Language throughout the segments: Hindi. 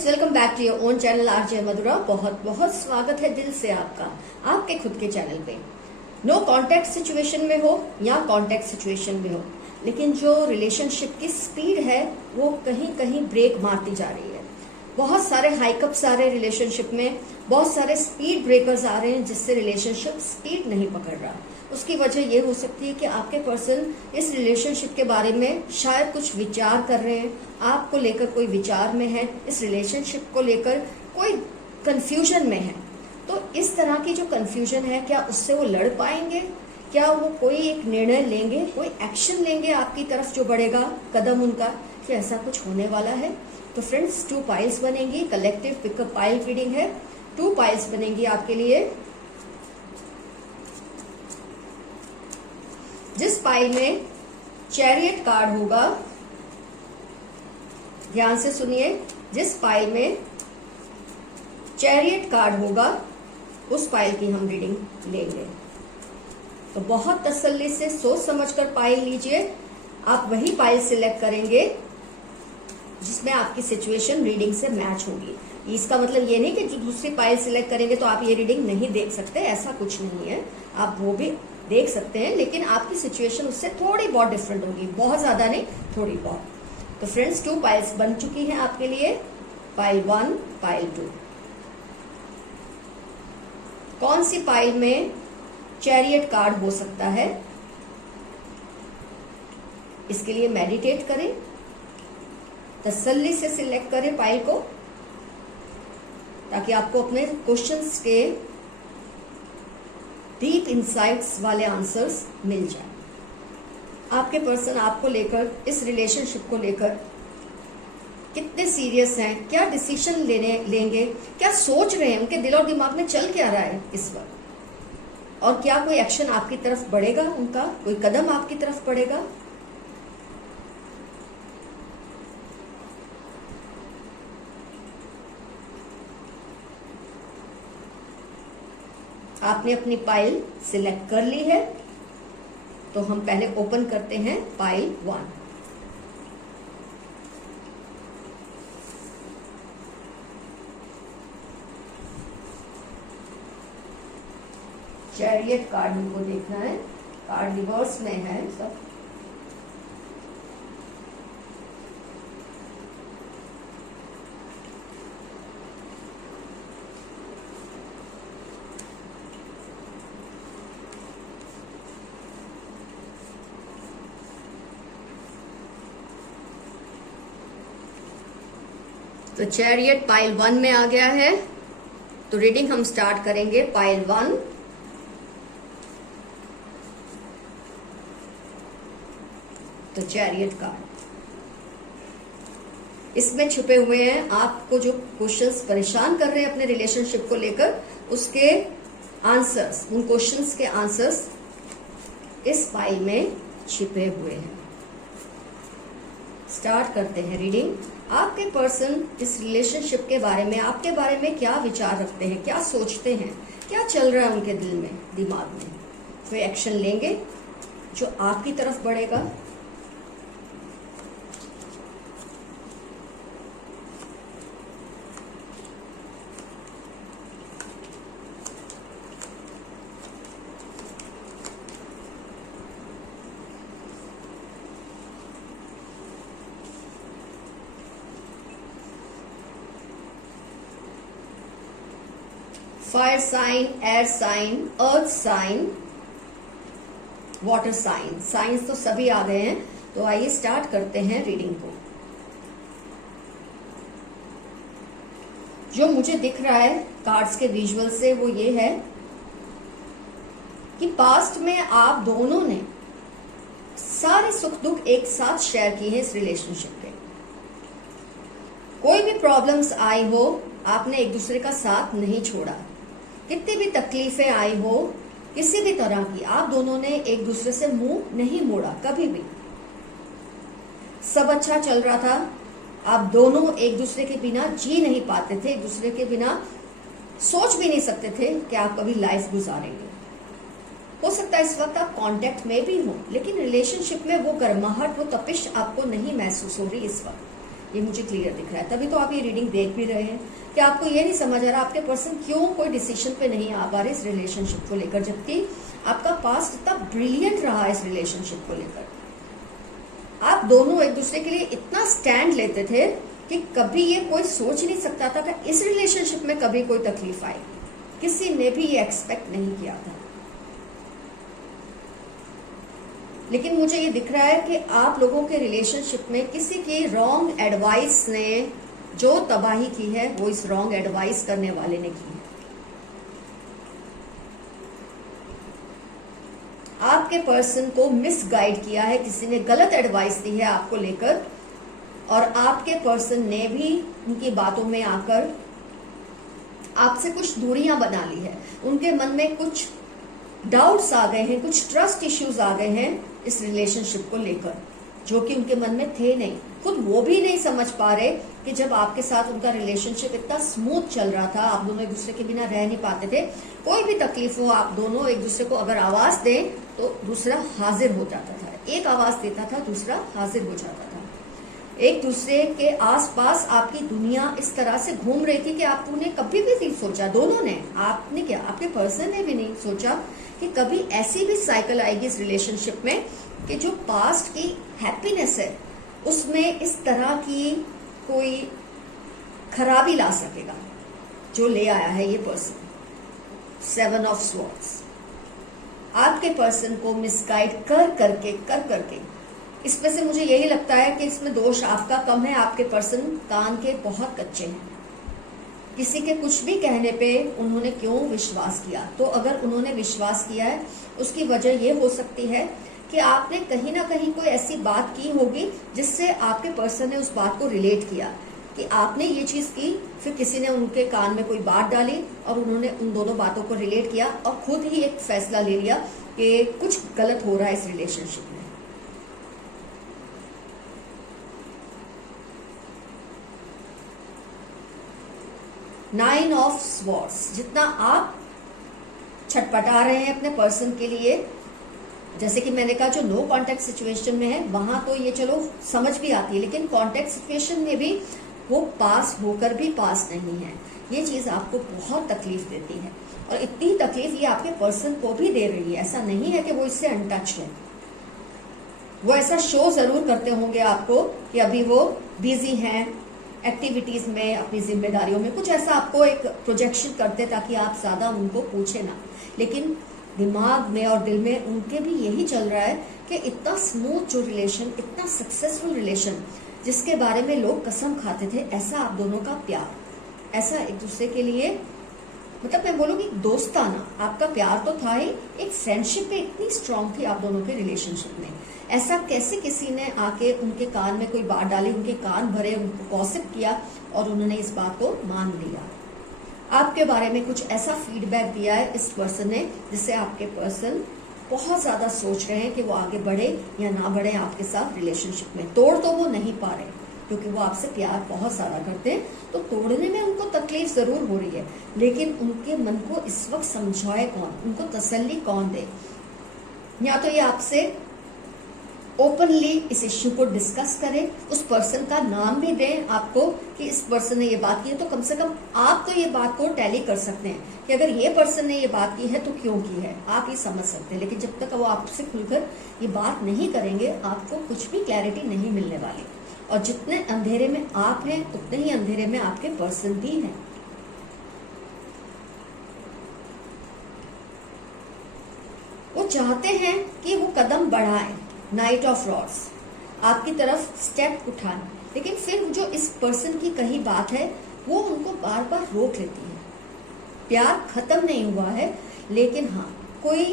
Friends, welcome back to your own channel RJ Madhura. बहुत बहुत स्वागत है दिल से आपका आपके खुद के चैनल पे। नो कांटेक्ट सिचुएशन में हो या कांटेक्ट सिचुएशन में हो, लेकिन जो रिलेशनशिप की स्पीड है वो कहीं कहीं ब्रेक मारती जा रही है। बहुत सारे हाइकअप्स आ रहे हैं रिलेशनशिप में, बहुत सारे स्पीड ब्रेकर्स आ रहे हैं जिससे रिलेशनशिप स्पीड नहीं पकड़ रहा। उसकी वजह ये हो सकती है कि आपके पर्सन इस रिलेशनशिप के बारे में शायद कुछ विचार कर रहे हैं, आपको लेकर कोई विचार में है, इस रिलेशनशिप को लेकर कोई कंफ्यूजन में है। तो इस तरह की जो कंफ्यूजन है, क्या उससे वो लड़ पाएंगे? क्या वो कोई एक निर्णय लेंगे, कोई एक्शन लेंगे आपकी तरफ जो बढ़ेगा कदम उनका? क्या ऐसा कुछ होने वाला है? तो फ्रेंड्स, 2 पाइल्स बनेंगी। कलेक्टिव पिकअप पाइल रीडिंग है। 2 पाइल्स बनेंगी आपके लिए। जिस पाइल में चैरियट कार्ड होगा, ध्यान से सुनिए, जिस पाइल में चैरियट कार्ड होगा उस पाइल की हम रीडिंग लेंगे। तो बहुत तसल्ली से सोच समझकर पाइल लीजिए। आप वही पाइल सिलेक्ट करेंगे जिसमें आपकी सिचुएशन रीडिंग से मैच होगी। इसका मतलब ये नहीं कि जो दूसरी पाइल सिलेक्ट करेंगे तो आप ये रीडिंग नहीं देख सकते, ऐसा कुछ नहीं है। आप वो भी देख सकते हैं, लेकिन आपकी सिचुएशन उससे थोड़ी बहुत डिफरेंट होगी, बहुत ज्यादा नहीं, थोड़ी बहुत। तो फ्रेंड्स, 2 पाइल्स बन चुकी हैं आपके लिए। Pile 1, pile 2। कौन सी पाइल में चैरियट कार्ड हो सकता है, इसके लिए मेडिटेट करें, तसल्ली से सिलेक्ट करें पाइल को, ताकि आपको अपने क्वेश्चंस के डीप इंसाइट्स वाले आंसर्स मिल जाए। आपके पर्सन आपको लेकर, इस रिलेशनशिप को लेकर कितने सीरियस हैं, क्या डिसीजन लेंगे, क्या सोच रहे हैं, उनके दिल और दिमाग में चल क्या रहा है इस वक्त, और क्या कोई एक्शन आपकी तरफ बढ़ेगा, उनका कोई कदम आपकी तरफ बढ़ेगा। आपने अपनी पाइल सिलेक्ट कर ली है, तो हम पहले ओपन करते हैं पाइल 1। चैरियट कार्ड हमको देखना है, कार्ड रिवर्स में है सब। तो चैरियट पाइल 1 में आ गया है। तो रीडिंग हम स्टार्ट करेंगे पाइल 1। तो चैरियट कार्ड, इसमें छुपे हुए हैं आपको जो क्वेश्चंस परेशान कर रहे हैं अपने रिलेशनशिप को लेकर, उसके आंसर्स, उन क्वेश्चंस के आंसर्स इस पाइल में छिपे हुए हैं। स्टार्ट करते हैं रीडिंग। आपके पर्सन इस रिलेशनशिप के बारे में, आपके बारे में क्या विचार रखते हैं, क्या सोचते हैं, क्या चल रहा है उनके दिल में, दिमाग में? कोई एक्शन लेंगे जो आपकी तरफ बढ़ेगा? Fire sign, air sign, earth sign, water sign. Science तो सभी आ गए हैं। तो आइए स्टार्ट करते हैं रीडिंग को। जो मुझे दिख रहा है कार्ड्स के विजुअल से वो ये है कि पास्ट में आप दोनों ने सारे सुख दुख एक साथ शेयर किए हैं इस रिलेशनशिप के। कोई भी प्रॉब्लम्स आई हो, आपने एक दूसरे का साथ नहीं छोड़ा। कितनी भी तकलीफें आई हो, किसी भी तरह की, आप दोनों ने एक दूसरे से मुंह नहीं मोड़ा कभी भी। सब अच्छा चल रहा था, आप दोनों एक दूसरे के बिना जी नहीं पाते थे, एक दूसरे के बिना सोच भी नहीं सकते थे कि आप कभी लाइफ गुजारेंगे। हो सकता है इस वक्त आप कांटेक्ट में भी हो, लेकिन रिलेशनशिप में वो गर्माहट, वो तपिश आपको नहीं महसूस हो रही इस वक्त। ये मुझे क्लियर दिख रहा है। तभी तो आप ये रीडिंग देख भी रहे हैं कि आपको ये नहीं समझ आ रहा आपके पर्सन क्यों कोई डिसीजन पे नहीं आ पा रहे इस रिलेशनशिप को लेकर, जबकि आपका पास्ट इतना ब्रिलियंट रहा इस रिलेशनशिप को लेकर। आप दोनों एक दूसरे के लिए इतना स्टैंड लेते थे कि कभी ये कोई सोच नहीं सकता था कि इस रिलेशनशिप में कभी कोई तकलीफ आएगी। किसी ने भी ये एक्सपेक्ट नहीं किया था। लेकिन मुझे ये दिख रहा है कि आप लोगों के रिलेशनशिप में किसी की रॉन्ग एडवाइस ने जो तबाही की है वो इस रॉन्ग एडवाइस करने वाले ने की है। आपके पर्सन को मिसगाइड किया है, किसी ने गलत एडवाइस दी है आपको लेकर, और आपके पर्सन ने भी उनकी बातों में आकर आपसे कुछ दूरियां बना ली है। उनके मन में कुछ डाउट्स आ गए हैं, कुछ ट्रस्ट इश्यूज आ गए हैं इस रिलेशनशिप को लेकर, जो कि उनके मन में थे नहीं। खुद वो भी नहीं समझ पा रहे कि जब आपके साथ उनका रिलेशनशिप इतना स्मूथ चल रहा था, आप दोनों एक दूसरे के बिना रह नहीं पाते थे, कोई भी तकलीफ हो आप दोनों एक दूसरे को अगर आवाज दें तो दूसरा हाजिर हो जाता था। एक आवाज देता था, दूसरा हाजिर हो जाता था। एक दूसरे के आसपास आपकी दुनिया इस तरह से घूम रही थी कि आपने कभी भी नहीं सोचा, दोनों ने, आपने क्या, आपके पर्सन ने भी नहीं सोचा कि कभी ऐसी भी साइकिल आएगी इस रिलेशनशिप में कि जो पास्ट की हैप्पीनेस है उसमें इस तरह की कोई खराबी ला सकेगा जो ले आया है ये पर्सन। 7 ऑफ स्वॉर्ड्स आपके पर्सन को मिसगाइड कर करके इसमें से मुझे यही लगता है कि इसमें दोष आपका कम है। आपके पर्सन कान के बहुत कच्चे हैं। किसी के कुछ भी कहने पे उन्होंने क्यों विश्वास किया? तो अगर उन्होंने विश्वास किया है उसकी वजह ये हो सकती है कि आपने कहीं ना कहीं कोई ऐसी बात की होगी जिससे आपके पर्सन ने उस बात को रिलेट किया कि आपने ये चीज की, फिर किसी ने उनके कान में कोई बात डाली और उन्होंने उन दोनों बातों को रिलेट किया और खुद ही एक फैसला ले लिया कि कुछ गलत हो रहा है इस रिलेशनशिप में। नाइन ऑफ स्वॉर्ड्स, जितना आप छटपटा रहे हैं अपने पर्सन के लिए, जैसे कि मैंने कहा जो नो कांटेक्ट सिचुएशन में है वहां तो ये चलो समझ भी आती है, लेकिन कांटेक्ट सिचुएशन में भी वो पास होकर भी पास नहीं है। ये चीज आपको बहुत तकलीफ देती है और इतनी तकलीफ ये आपके पर्सन को भी दे रही है। ऐसा नहीं है कि वो इससे अनटच है। वो ऐसा शो जरूर करते होंगे आपको कि अभी वो बिजी हैं एक्टिविटीज में, अपनी जिम्मेदारियों में, कुछ ऐसा आपको एक प्रोजेक्शन करते ताकि आप ज्यादा उनको पूछे ना, लेकिन दिमाग में और दिल में उनके भी यही चल रहा है कि इतना स्मूथ जो रिलेशन, इतना सक्सेसफुल रिलेशन जिसके बारे में लोग कसम खाते थे, ऐसा आप दोनों का प्यार, ऐसा एक दूसरे के लिए, मतलब मैं बोलूंगी दोस्ताना आपका प्यार तो था ही, एक फ्रेंडशिप पे इतनी स्ट्रांग थी आप दोनों के रिलेशनशिप में। ऐसा कैसे किसी ने आके उनके कान में कोई बात डाली, उनके कान भरे, उनको गॉसिप किया और उन्होंने इस बात को मान लिया। आपके बारे में कुछ ऐसा फीडबैक दिया है इस पर्सन ने जिससे आपके पर्सन बहुत ज्यादा सोच रहे हैं कि वो आगे बढ़े या ना बढ़े आपके साथ रिलेशनशिप में। तोड़ तो वो नहीं पा रहे क्योंकि वो आपसे प्यार बहुत ज्यादा करते हैं, तो तोड़ने में उनको तकलीफ जरूर हो रही है, लेकिन उनके मन को इस वक्त समझाए कौन, उनको तसल्ली कौन दे? या तो ये आपसे ओपनली इस इश्यू को डिस्कस करें, उस पर्सन का नाम भी दें आपको कि इस पर्सन ने ये बात की है, तो कम से कम आप तो ये बात को टैली कर सकते हैं कि अगर ये पर्सन ने ये बात की है तो क्यों की है, आप ये समझ सकते हैं। लेकिन जब तक वो आपसे खुलकर ये बात नहीं करेंगे आपको कुछ भी क्लैरिटी नहीं मिलने वाली। और जितने अंधेरे में आप हैं उतने ही अंधेरे में आपके पर्सन भी हैं। वो चाहते हैं कि वो कदम बढ़ाएं, नाइट ऑफ रॉड्स, आपकी तरफ स्टेप उठाएं, लेकिन फिर जो इस पर्सन की कही बात है वो उनको बार बार रोक लेती है। प्यार खत्म नहीं हुआ है, लेकिन हाँ कोई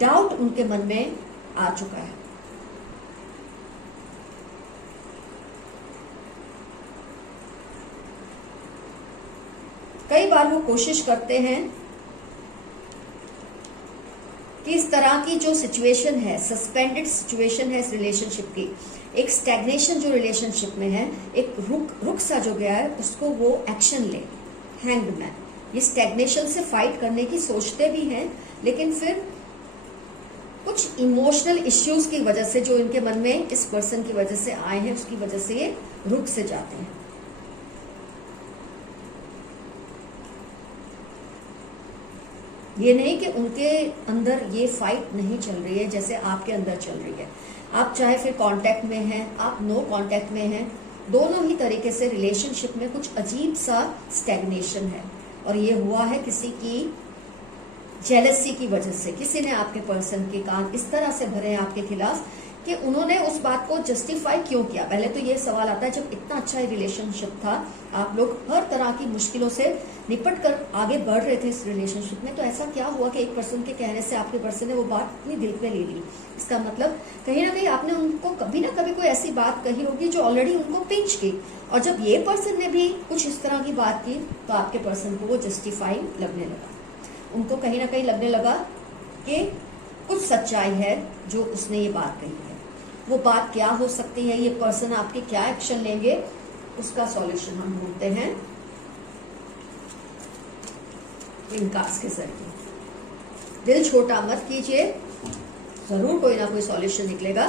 डाउट उनके मन में आ चुका है। कई बार वो कोशिश करते हैं कि इस तरह की जो सिचुएशन है, सस्पेंडेड सिचुएशन है इस रिलेशनशिप की, एक स्टैग्नेशन जो रिलेशनशिप में है, एक रुक सा जो गया है, उसको वो एक्शन ले। हैंग्ड मैन, ये स्टैग्नेशन से फाइट करने की सोचते भी हैं, लेकिन फिर कुछ इमोशनल इश्यूज की वजह से जो इनके मन में इस पर्सन की वजह से आए हैं, उसकी वजह से ये रुक से जाते हैं। ये नहीं कि उनके अंदर ये फाइट नहीं चल रही है जैसे आपके अंदर चल रही है। आप चाहे फिर कांटेक्ट में हैं, आप नो कांटेक्ट में हैं, दोनों ही तरीके से रिलेशनशिप में कुछ अजीब सा स्टैग्नेशन है। और ये हुआ है किसी की जेलसी की वजह से। किसी ने आपके पर्सन के कान इस तरह से भरे हैं आपके खिलाफ कि उन्होंने उस बात को जस्टिफाई क्यों किया। पहले तो ये सवाल आता है, जब इतना अच्छा रिलेशनशिप था, आप लोग हर तरह की मुश्किलों से निपट कर आगे बढ़ रहे थे इस रिलेशनशिप में, तो ऐसा क्या हुआ कि एक पर्सन के कहने से आपके पर्सन ने वो बात अपनी दिल पे ले ली। इसका मतलब कहीं ना कहीं आपने उनको कभी ना कभी कोई ऐसी बात कही होगी जो ऑलरेडी उनको पिंच की, और जब ये पर्सन ने भी कुछ इस तरह की बात की तो आपके पर्सन को वो जस्टिफाई लगने लगा। उनको कहीं ना कहीं लगने लगा कि कुछ सच्चाई है जो उसने ये बात कही है। वो बात क्या हो सकती है, ये पर्सन आपके क्या एक्शन लेंगे, उसका सॉल्यूशन हम ढूंढते हैं इन कार्ड्स के जरिए। दिल छोटा मत कीजिए, जरूर कोई ना कोई सॉल्यूशन निकलेगा।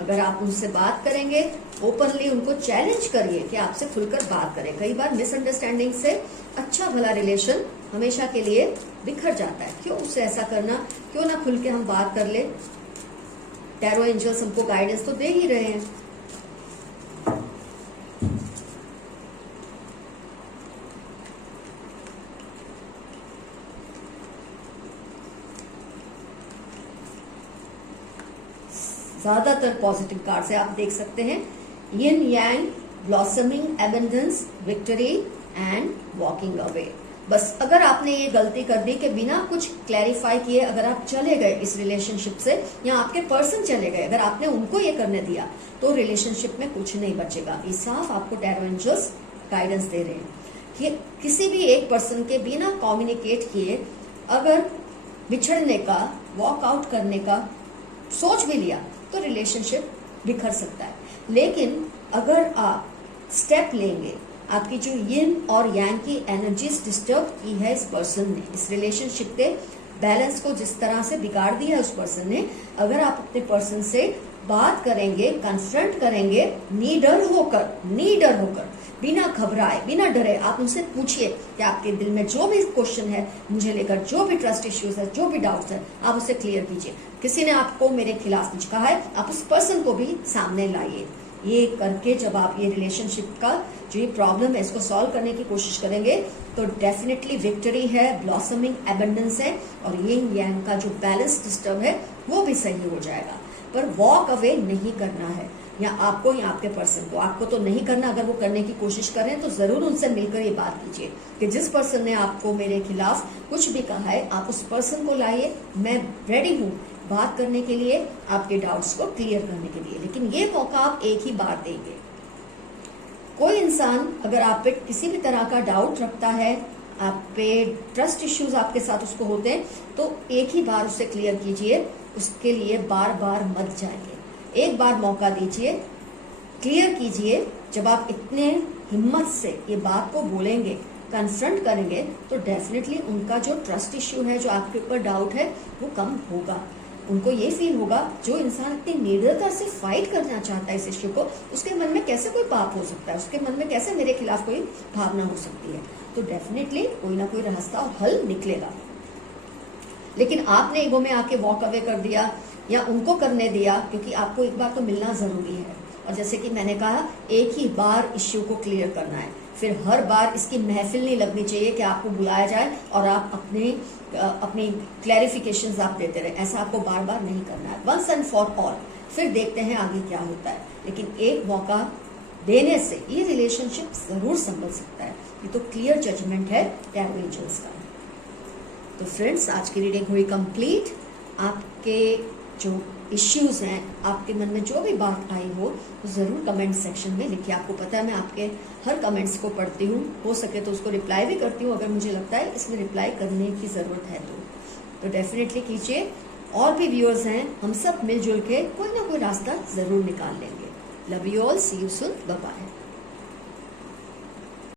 अगर आप उनसे बात करेंगे, ओपनली उनको चैलेंज करिए कि आपसे खुलकर बात करें। कई बार मिसअंडरस्टैंडिंग से अच्छा भला रिलेशन हमेशा के लिए बिखर जाता है। क्यों उससे ऐसा करना, क्यों ना खुल के हम बात कर ले। टैरो एंजल्स हमको गाइडेंस तो दे ही रहे हैं। ज्यादातर पॉजिटिव कार्ड से आप देख सकते हैं yin yang, blossoming, abundance, victory and walking away. बस अगर आपने ये गलती कर दी कि बिना कुछ क्लैरिफाई किए अगर आप चले गए इस रिलेशनशिप से, या आपके पर्सन चले गए, अगर आपने उनको ये करने दिया तो रिलेशनशिप में कुछ नहीं बचेगा। ये साफ आपको टैरो एंजल्स गाइडेंस दे रहे हैं कि किसी भी एक पर्सन के बिना कम्युनिकेट किए अगर बिछड़ने का, वॉक आउट करने का सोच भी लिया तो रिलेशनशिप बिखर सकता है। लेकिन अगर आप स्टेप लेंगे, आपकी जो यिन और यांग की एनर्जीज डिस्टर्ब की है इस पर्सन ने, इस रिलेशनशिप के बैलेंस को जिस तरह से बिगाड़ दिया है उस पर्सन ने, अगर आप अपने पर्सन से बात करेंगे, कन्फ्रंट करेंगे, निडर होकर, बिना घबराए, बिना डरे, आप उनसे पूछिए कि आपके दिल में जो भी क्वेश्चन है मुझे लेकर, जो भी ट्रस्ट इश्यूज है, जो भी डाउट्स है, आप उसे क्लियर कीजिए। किसी ने आपको मेरे खिलाफ कुछ कहा है, आप उस पर्सन को भी सामने लाइए। ये करके जब आप ये रिलेशनशिप का जो ये प्रॉब्लम है इसको सॉल्व करने की कोशिश करेंगे तो डेफिनेटली विक्ट्री है, ब्लॉसमिंग, एबंडेंस है, और यिन यांग का जो बैलेंस डिस्टर्ब है वो भी सही हो जाएगा। पर वॉक अवे नहीं करना है, या आपको या आपके पर्सन को, आपको तो नहीं करना। अगर वो करने की कोशिश करें तो जरूर उनसे मिलकर ये बात कीजिए कि जिस पर्सन ने आपको मेरे खिलाफ कुछ भी कहा है, आप उस पर्सन को लाइए। मैं रेडी हूँ बात करने के लिए, आपके डाउट्स को क्लियर करने के लिए, लेकिन ये मौका आप एक ही बार देंगे। कोई इंसान अगर आप पे किसी भी तरह का डाउट रखता है, आप पे ट्रस्ट इश्यूज आपके साथ उसको होते हैं, तो एक ही बार उसे क्लियर कीजिए। उसके लिए बार बार मत जाइए, एक बार मौका दीजिए, क्लियर कीजिए। जब आप इतने हिम्मत से ये बात को बोलेंगे, कन्फ्रंट करेंगे, तो डेफिनेटली उनका जो ट्रस्ट इश्यू है, जो आपके ऊपर डाउट है, वो कम होगा। उनको ये फील होगा जो इंसान इतनी निडरता से फाइट करना चाहता है इस इश्यू को, उसके मन में कैसे कोई पाप हो सकता है, उसके मन में कैसे मेरे खिलाफ कोई भावना हो सकती है। तो डेफिनेटली कोई ना कोई रास्ता और हल निकलेगा। लेकिन आपने ईगो में आके वॉक अवे कर दिया या उनको करने दिया, क्योंकि आपको एक बार तो मिलना जरूरी है। और जैसे कि मैंने कहा, एक ही बार इश्यू को क्लियर करना है, फिर हर बार इसकी महफिल नहीं लगनी चाहिए कि आपको बुलाया जाए और आप अपनी क्लैरिफिकेशंस आप देते रहे। ऐसा आपको बार बार नहीं करना है, वंस एंड फॉर ऑल। फिर देखते हैं आगे क्या होता है। लेकिन एक मौका देने से ये रिलेशनशिप जरूर संभल सकता है। ये तो क्लियर जजमेंट है टैरो एंजल्स का। तो फ्रेंड्स, आज की रीडिंग हुई कंप्लीट। आपके जो इश्यूज हैं, आपके मन में जो भी बात आई हो जरूर कमेंट सेक्शन में लिखिए। आपको पता है मैं आपके हर कमेंट्स को पढ़ती हूँ, हो सके तो उसको रिप्लाई भी करती हूँ अगर मुझे लगता है इसमें रिप्लाई करने की जरूरत है तो डेफिनेटली कीजिए। और भी व्यूअर्स हैं, हम सब मिलजुल के कोई ना कोई रास्ता जरूर निकाल लेंगे। Love you all, see you soon, bye bye.